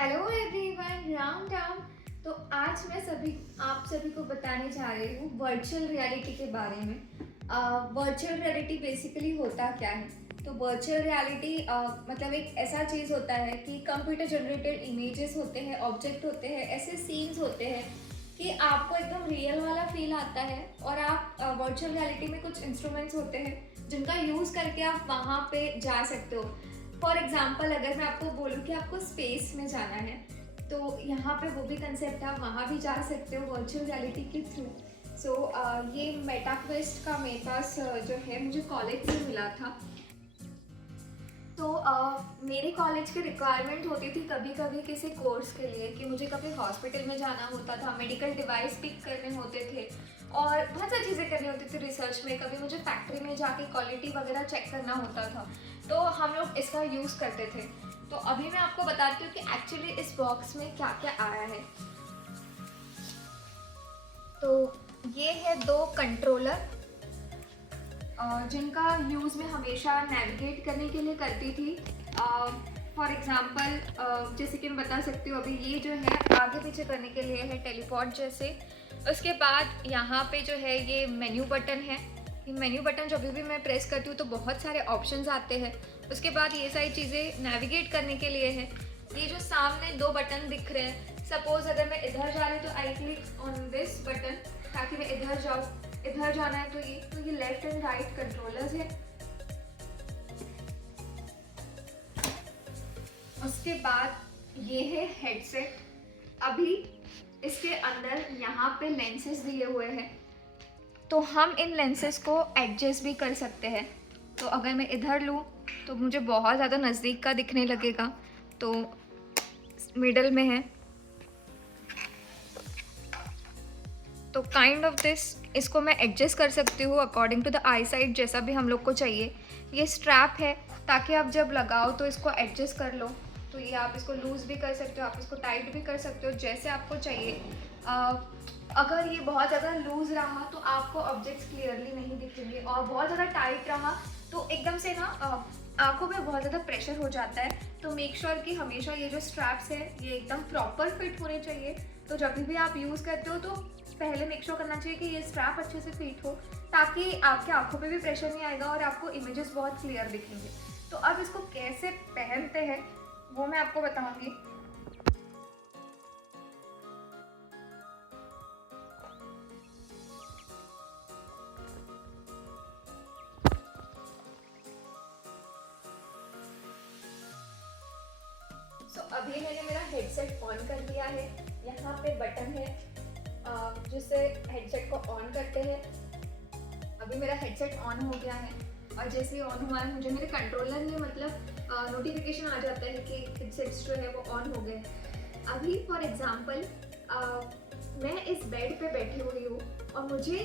Hello everyone, Ram Ram. तो आज मैं आप सभी को बताने जा रही हूँ वर्चुअल रियलिटी के बारे में। वर्चुअल रियलिटी बेसिकली होता क्या है? तो वर्चुअल रियलिटी मतलब एक ऐसा चीज़ होता है कि कंप्यूटर जनरेटेड इमेजेस होते हैं, ऑब्जेक्ट होते हैं, ऐसे सीन्स होते हैं कि आपको एकदम रियल वाला फील आता है। और आप वर्चुअल रियलिटी में कुछ इंस्ट्रूमेंट्स होते हैं जिनका यूज़ करके आप वहाँ पे जा सकते हो। फॉर एग्जाम्पल, अगर मैं आपको बोलूँ कि आपको स्पेस में जाना है, तो यहाँ पे वो भी कंसेप्ट है, आप वहाँ भी जा सकते हो वर्चुअल रियलिटी के थ्रू। सो ये मेटाक्वेस्ट का मेरे पास जो है मुझे कॉलेज से मिला था। तो मेरे कॉलेज की रिक्वायरमेंट होती थी कभी कभी किसी कोर्स के लिए कि मुझे कभी हॉस्पिटल में जाना होता था, मेडिकल डिवाइस पिक करने होते थे और बहुत सारी चीज़ें करनी होती थी रिसर्च में। कभी मुझे फैक्ट्री में जाके क्वालिटी वगैरह चेक करना होता था, तो हम लोग इसका यूज़ करते थे। तो अभी मैं आपको बताती हूँ कि एक्चुअली इस बॉक्स में क्या क्या आया है। तो ये है दो कंट्रोलर जिनका यूज़ मैं हमेशा नेविगेट करने के लिए करती थी। फॉर एग्ज़ाम्पल जैसे कि मैं बता सकती हूँ, अभी ये जो है आगे पीछे करने के लिए है टेलीपोर्ट जैसे। उसके बाद यहाँ पे जो है ये मेन्यू बटन है। ये मेन्यू बटन जब भी मैं प्रेस करती हूँ तो बहुत सारे ऑप्शंस आते हैं। उसके बाद ये सारी चीज़ें नेविगेट करने के लिए है। ये जो सामने दो बटन दिख रहे हैं, सपोज अगर मैं इधर जा रही हूँ तो I click on this button ताकि मैं इधर जाऊँ। इधर जाना है तो ये लेफ्ट एंड राइट कंट्रोलर्स है। उसके बाद ये है हेडसेट। अभी इसके अंदर यहाँ पे लेंसेज दिए हुए हैं, तो हम इन लेंसेज को एडजस्ट भी कर सकते हैं। तो अगर मैं इधर लूँ तो मुझे बहुत ज़्यादा नज़दीक का दिखने लगेगा, तो मिडल में है। तो काइंड ऑफ दिस, इसको मैं एडजस्ट कर सकती हूँ according to the eyesight, जैसा भी हम लोग को चाहिए। ये स्ट्रैप है ताकि आप जब लगाओ तो इसको एडजस्ट कर लो। तो ये आप इसको लूज़ भी कर सकते हो, आप इसको टाइट भी कर सकते हो, जैसे आपको चाहिए। अगर ये बहुत ज़्यादा लूज़ रहा तो आपको ऑब्जेक्ट्स क्लियरली नहीं दिखेंगे, और बहुत ज़्यादा टाइट रहा तो एकदम से ना आँखों पे बहुत ज़्यादा प्रेशर हो जाता है। तो मेक श्योर कि हमेशा ये जो स्ट्रैप्स है ये एकदम प्रॉपर फिट होने चाहिए। तो जब भी आप यूज़ करते हो तो पहले मेक श्योर करना चाहिए कि ये स्ट्रैप अच्छे से फिट हो, ताकि आपके आंखों पे भी प्रेशर नहीं आएगा और आपको इमेजेस बहुत क्लियर दिखेंगे। तो अब इसको कैसे पहनते हैं वो मैं आपको बताऊंगी। अभी मैंने मेरा हेडसेट ऑन कर दिया है। यहाँ पे बटन है जिससे हेडसेट को ऑन करते हैं। अभी मेरा हेडसेट ऑन हो गया है, और जैसे ही ऑन हुआ है मुझे मेरे कंट्रोलर में मतलब नोटिफिकेशन आ जाता है कि हेडसेट्स जो है वो ऑन हो गए। अभी फॉर एग्जांपल मैं इस बेड पे बैठी हुई हूँ और मुझे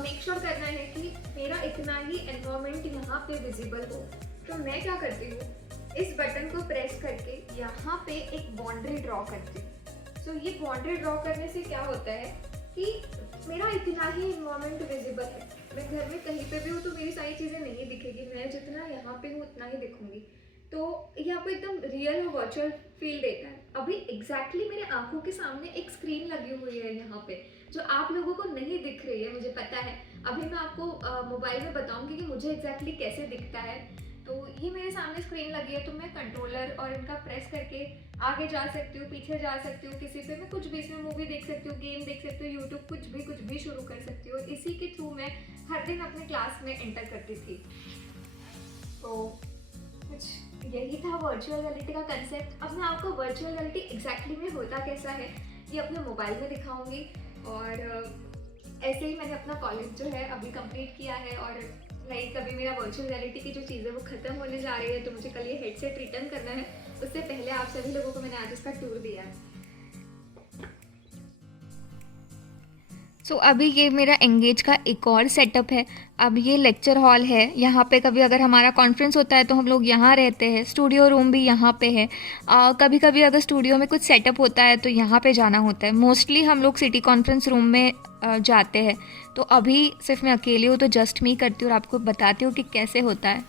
मेक श्योर करना है कि मेरा इतना ही एनवायरनमेंट यहाँ पे विजिबल हो। तो मैं क्या करती हूँ, इस बटन को प्रेस करके यहाँ पे एक बाउंड्री ड्रॉ करती हूँ। सो ये बाउंड्री ड्रॉ करने से क्या होता है कि मेरा इतना ही एनवायरनमेंट विजिबल है। मैं घर में कहीं पे भी हूँ तो मेरी सारी चीज़ें नहीं दिखेगी, मैं जितना यहाँ पे हूँ उतना ही दिखूंगी। तो ये आपको एकदम रियल और वर्चुअल फील देता है। अभी एग्जैक्टली मेरे आंखों के सामने एक स्क्रीन लगी हुई है यहाँ पे, जो आप लोगों को नहीं दिख रही है, मुझे पता है। अभी मैं आपको मोबाइल में बताऊंगी कि मुझे एग्जैक्टली कैसे दिखता है। तो ये मेरे सामने स्क्रीन लगी है, तो मैं कंट्रोलर और इनका प्रेस करके आगे जा सकती हूँ, पीछे जा सकती हूँ, किसी पे मैं कुछ भी इसमें मूवी देख सकती हूँ, गेम देख सकती हूँ, यूट्यूब कुछ भी शुरू कर सकती हूँ। इसी के थ्रू मैं हर दिन अपने क्लास में एंटर करती थी। तो कुछ यही था वर्चुअल रियलिटी का कंसेप्ट। अब मैं आपको वर्चुअल रियलिटी एग्जैक्टली में होता कैसा है ये अपने मोबाइल में दिखाऊंगी। और ऐसे ही मैंने अपना कॉलेज जो है अभी कंप्लीट किया है, और लाइक अभी मेरा वर्चुअल रियलिटी की जो चीज़ें वो ख़त्म होने जा रही है, तो मुझे कल ये हेडसेट रिटर्न करना है। उससे पहले आप सभी लोगों को मैंने आज इसका टूर दिया है। अभी ये मेरा एंगेज का एक और सेटअप है। अब ये लेक्चर हॉल है, यहाँ पे कभी अगर हमारा कॉन्फ्रेंस होता है तो हम लोग यहाँ रहते हैं। स्टूडियो रूम भी यहाँ पे है। कभी कभी अगर स्टूडियो में कुछ सेटअप होता है तो यहाँ पे जाना होता है। मोस्टली हम लोग सिटी कॉन्फ्रेंस रूम में जाते हैं। तो अभी सिर्फ मैं अकेली हूँ तो जस्ट मी करती हूँ और आपको बताती हूँ कि कैसे होता है।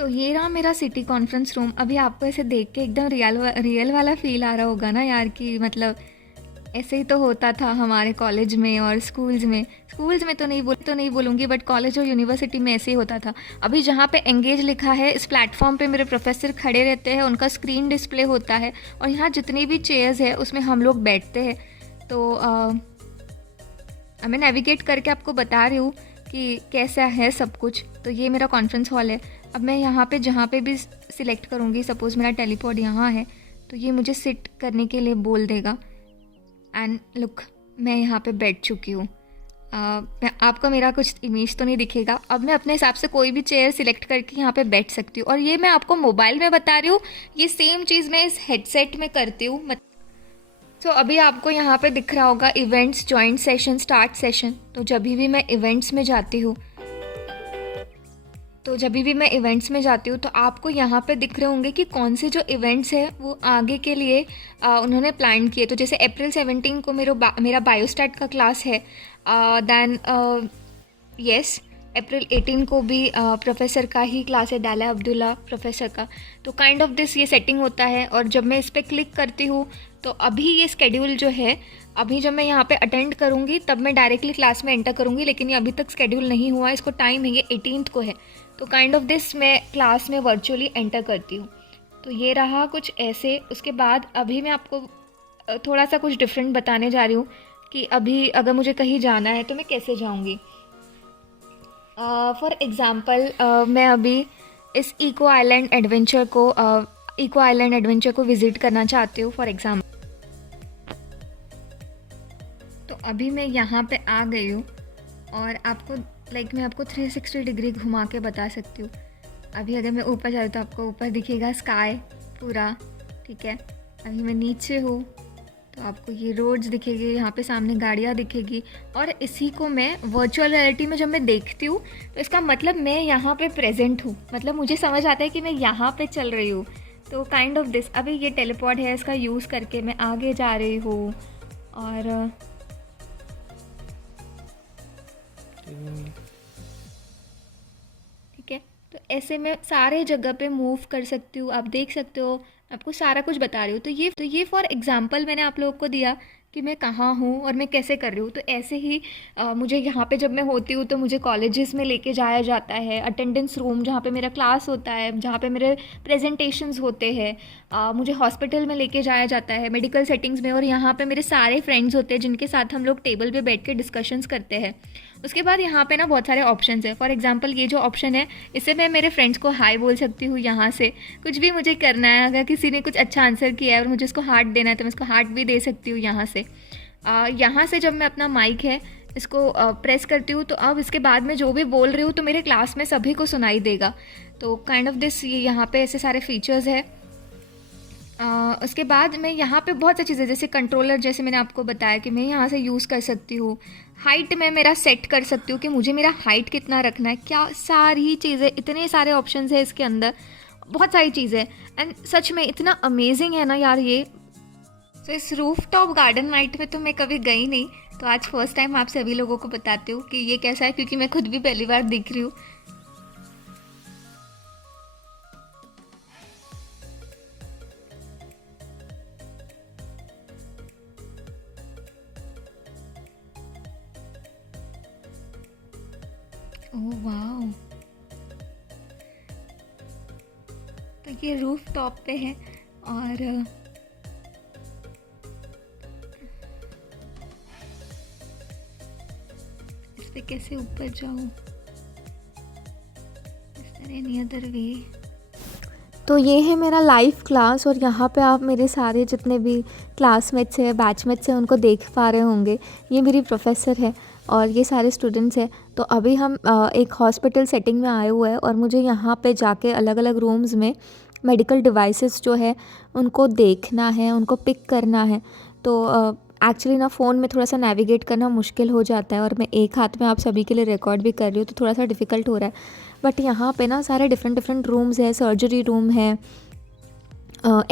सो ये रहा मेरा सिटी कॉन्फ्रेंस रूम। अभी आपको ऐसे देख के एकदम रियल वाला फील आ रहा होगा ना यार, कि मतलब ऐसे ही तो होता था हमारे कॉलेज में और स्कूल्स में तो नहीं बोलूँगी, बट कॉलेज और यूनिवर्सिटी में ऐसे ही होता था। अभी जहाँ पे एंगेज लिखा है, इस प्लेटफॉर्म पे मेरे प्रोफेसर खड़े रहते हैं, उनका स्क्रीन डिस्प्ले होता है और यहाँ जितनी भी चेयर्स है उसमें हम लोग बैठते हैं। तो मैं नेविगेट करके आपको बता रही हूँ कि कैसा है सब कुछ। तो ये मेरा कॉन्फ्रेंस हॉल है। अब मैं यहाँ पे जहाँ पे भी सिलेक्ट करूँगी, सपोज़ मेरा टेलीपोड यहाँ है, तो ये मुझे सिट करने के लिए बोल देगा। एंड लुक, मैं यहाँ पे बैठ चुकी हूँ। आपको मेरा कुछ इमेज तो नहीं दिखेगा। अब मैं अपने हिसाब से कोई भी चेयर सिलेक्ट करके यहाँ पे बैठ सकती हूँ। और ये मैं आपको मोबाइल में बता रही हूँ, ये सेम चीज़ मैं इस हेडसेट में करती हूँ। तो अभी आपको यहाँ पे दिख रहा होगा events, joint session, start session. तो जब भी मैं इवेंट्स में जाती हूँ तो आपको यहाँ पे दिख रहे होंगे कि कौन से जो इवेंट्स हैं वो आगे के लिए उन्होंने प्लान किए। तो जैसे अप्रैल 17 को मेरा बायोस्टैट का क्लास है। देन यस, अप्रैल 18 को भी प्रोफेसर का ही क्लास है, डाला अब्दुल्ला प्रोफेसर का। तो काइंड ऑफ दिस ये सेटिंग होता है। और जब मैं इस पर क्लिक करती हूँ तो अभी ये स्केड्यूल जो है, अभी जब मैं यहाँ पे अटेंड करूँगी तब मैं डायरेक्टली क्लास में एंटर करूँगी, लेकिन ये अभी तक स्केड्यूल नहीं हुआ। इसको टाइम है, ये 18 को है। तो काइंड ऑफ दिस मैं क्लास में वर्चुअली एंटर करती हूँ। तो ये रहा कुछ ऐसे। उसके बाद अभी मैं आपको थोड़ा सा कुछ डिफरेंट बताने जा रही हूँ कि अभी अगर मुझे कहीं जाना है तो मैं कैसे जाऊँगी। फॉर एग्ज़ाम्पल मैं अभी इस इको आइलैंड एडवेंचर को विज़िट करना चाहती हूँ फॉर एग्ज़ाम्पल। तो अभी मैं यहाँ पे आ गई हूँ और मैं आपको 360 डिग्री घुमा के बता सकती हूँ। अभी अगर मैं ऊपर जाऊँ तो आपको ऊपर दिखेगा स्काई पूरा, ठीक है। अभी मैं नीचे हूँ तो आपको ये रोड्स दिखेगी, यहाँ पे सामने गाड़ियाँ दिखेगी। और इसी को मैं वर्चुअल रियलिटी में जब मैं देखती हूँ तो इसका मतलब मैं यहाँ पे प्रेजेंट हूँ, मतलब मुझे समझ आता है कि मैं यहाँ पे चल रही हूँ। तो काइंड ऑफ दिस। अभी ये टेलीपोर्ट है, इसका यूज़ करके मैं आगे जा रही हूँ। और ठीक है, तो ऐसे मैं सारे जगह पे मूव कर सकती हूँ। आप देख सकते हो, आपको सारा कुछ बता रही हूँ। तो ये फॉर एग्जांपल मैंने आप लोगों को दिया कि मैं कहाँ हूँ और मैं कैसे कर रही हूँ। तो ऐसे ही मुझे यहाँ पे जब मैं होती हूँ तो मुझे कॉलेजेस में लेके जाया जाता है, अटेंडेंस रूम जहाँ पे मेरा क्लास होता है, जहाँ पे मेरे प्रेजेंटेशंस होते हैं। मुझे हॉस्पिटल में लेके जाया जाता है, मेडिकल सेटिंग्स में। और यहाँ पे मेरे सारे फ्रेंड्स होते हैं जिनके साथ हम लोग टेबल पे बैठ के डिस्कशंस करते हैं। उसके बाद यहाँ पे ना बहुत सारे ऑप्शंस है। फॉर एग्जांपल ये जो ऑप्शन है, इससे मैं मेरे फ्रेंड्स को हाई बोल सकती हूँ। यहाँ से कुछ भी मुझे करना है, अगर किसी ने कुछ अच्छा आंसर किया है और मुझे उसको हार्ट देना है तो मैं उसको हार्ट भी दे सकती हूँ यहाँ से। यहाँ से जब मैं अपना माइक है इसको प्रेस करती हूँ तो अब इसके बाद में जो भी बोल रही हूँ तो मेरे क्लास में सभी को सुनाई देगा। तो काइंड ऑफ दिस, ये यहाँ पे ऐसे सारे फीचर्स है। उसके बाद मैं यहाँ पे बहुत सी चीज़ें, जैसे कंट्रोलर, जैसे मैंने आपको बताया कि मैं यहाँ से यूज़ कर सकती हूँ। हाइट में मेरा सेट कर सकती हूँ कि मुझे मेरा हाइट कितना रखना है, क्या सारी चीज़ें, इतने सारे ऑप्शंस है इसके अंदर, बहुत सारी चीज़ें। एंड सच में इतना अमेजिंग है ना यार ये। तो इस रूफ टॉप गार्डन नाइट में तो मैं कभी गई नहीं, तो आज फर्स्ट टाइम आप सभी लोगों को बताती हूँ कि ये कैसा है, क्योंकि मैं खुद भी पहली बार दिख रही हूँ। ओह वाओ, तो ये रूफ टॉप पे है। और इस पे कैसे ऊपर जाऊँ, इस तरह एनी अदर वे। तो ये है मेरा लाइव क्लास और यहाँ पे आप मेरे सारे जितने भी क्लासमेट्स हैं, बैचमेट्स हैं, उनको देख पा रहे होंगे। ये मेरी प्रोफेसर है और ये सारे स्टूडेंट्स हैं। तो अभी हम एक हॉस्पिटल सेटिंग में आए हुए हैं और मुझे यहाँ पे जाके अलग अलग रूम्स में मेडिकल डिवाइसेस जो है उनको देखना है, उनको पिक करना है। तो एक्चुअली ना फ़ोन में थोड़ा सा नेविगेट करना मुश्किल हो जाता है और मैं एक हाथ में आप सभी के लिए रिकॉर्ड भी कर रही हूँ, तो थोड़ा सा डिफ़िकल्ट हो रहा है। बट यहाँ पे ना सारे डिफरेंट रूम्स है, सर्जरी रूम है,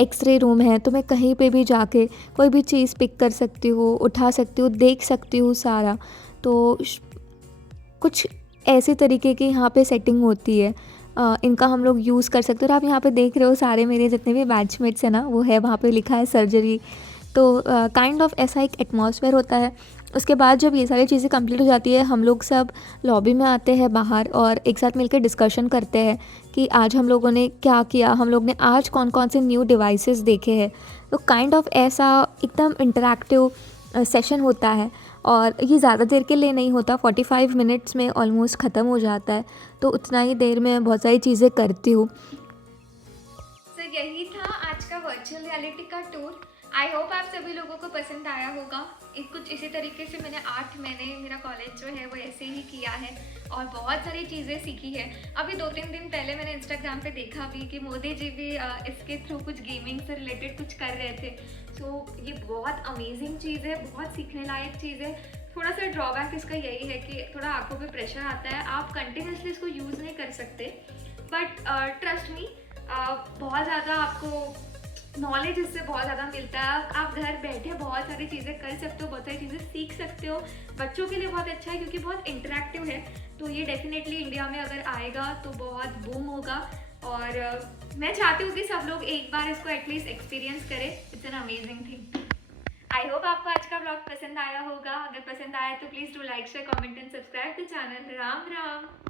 एक्सरे रूम है। तो मैं कहीं पे भी जाके कोई भी चीज़ पिक कर सकती हूँ, उठा सकती हूँ, देख सकती हूँ सारा। तो कुछ ऐसे तरीके की यहाँ पे सेटिंग होती है। इनका हम लोग यूज़ कर सकते हैं। और आप यहाँ पे देख रहे हो सारे मेरे जितने भी बैचमेट्स हैं ना, वो है वहाँ पे लिखा है सर्जरी। तो काइंड ऑफ ऐसा एक एटमॉस्फेयर होता है। उसके बाद जब ये सारी चीज़ें कंप्लीट हो जाती है, हम लोग सब लॉबी में आते हैं बाहर और एक साथ मिलकर डिस्कशन करते हैं कि आज हम लोगों ने क्या किया, हम लोग ने आज कौन कौन से न्यू डिवाइसेस देखे हैं। तो काइंड ऑफ ऐसा एकदम इंटरैक्टिव सेशन होता है। और ये ज़्यादा देर के लिए नहीं होता, 45 मिनट्स में ऑलमोस्ट ख़त्म हो जाता है। तो उतना ही देर में बहुत सारी चीज़ें करती हूँ। सो यही था आज का वर्चुअल रियलिटी का टूर। आई होप आप सभी लोगों को पसंद आया होगा। कुछ इसी तरीके से मैंने 8 महीने मेरा कॉलेज जो है वो ऐसे ही किया है और बहुत सारी चीज़ें सीखी है। अभी 2-3 दिन पहले मैंने इंस्टाग्राम पे देखा भी कि मोदी जी भी इसके थ्रू कुछ गेमिंग से रिलेटेड कुछ कर रहे थे। सो ये बहुत अमेजिंग चीज़ है, बहुत सीखने लायक चीज़ है। थोड़ा सा ड्रॉबैक इसका यही है कि थोड़ा आंखों पे प्रेशर आता है, आप कंटिन्यूसली इसको यूज़ नहीं कर सकते। बट ट्रस्ट मी, बहुत ज़्यादा आपको नॉलेज इससे बहुत ज़्यादा मिलता है। आप घर बैठे बहुत सारी चीज़ें कर सकते हो, बहुत सारी चीज़ें सीख सकते हो। बच्चों के लिए बहुत अच्छा है क्योंकि बहुत इंटरेक्टिव है। तो ये डेफिनेटली इंडिया में अगर आएगा तो बहुत बूम होगा। और मैं चाहती हूँ कि सब लोग एक बार इसको एटलीस्ट एक्सपीरियंस करें। It's an amazing thing. I hope आपको आज का ब्लॉग पसंद आया होगा। अगर पसंद आया तो please do like, share, comment and subscribe the channel. Ram Ram.